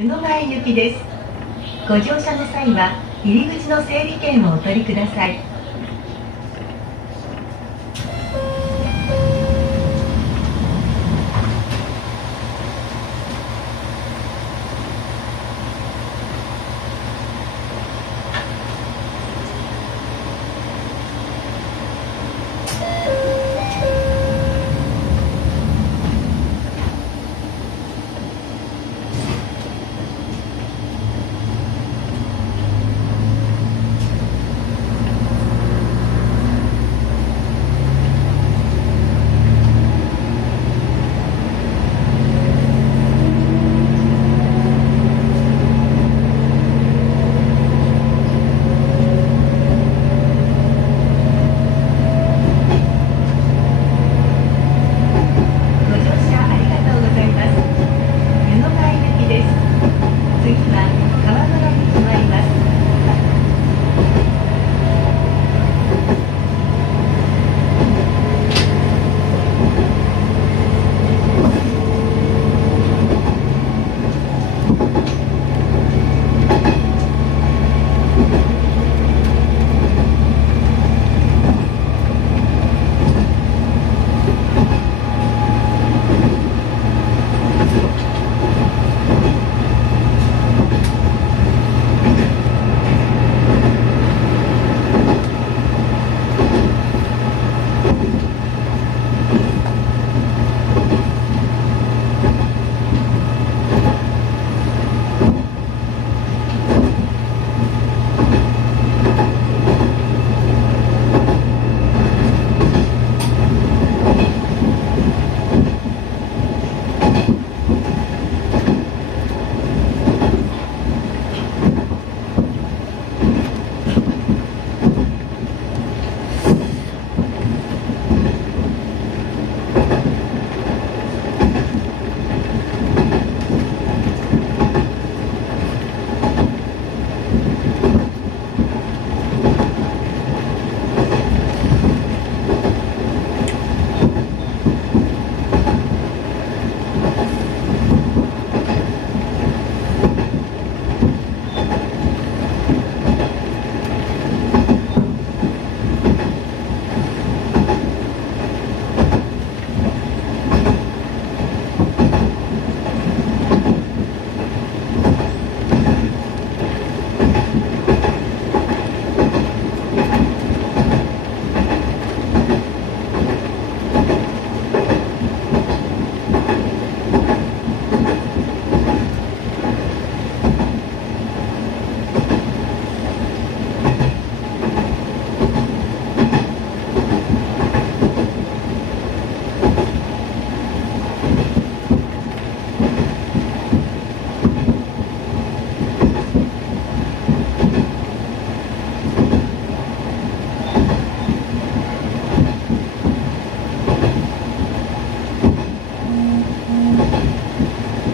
布前行きです。ご乗車の際は入り口の整理券をお取りください。ご乗車ありがとうございます。布前行きです。次は川村に停まります。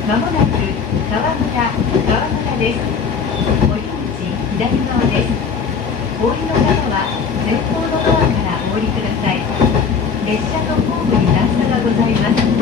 まもなく川村です。降り口左側です。お降りの方は前方のドアからお降りください。列車とホームに段差がございます。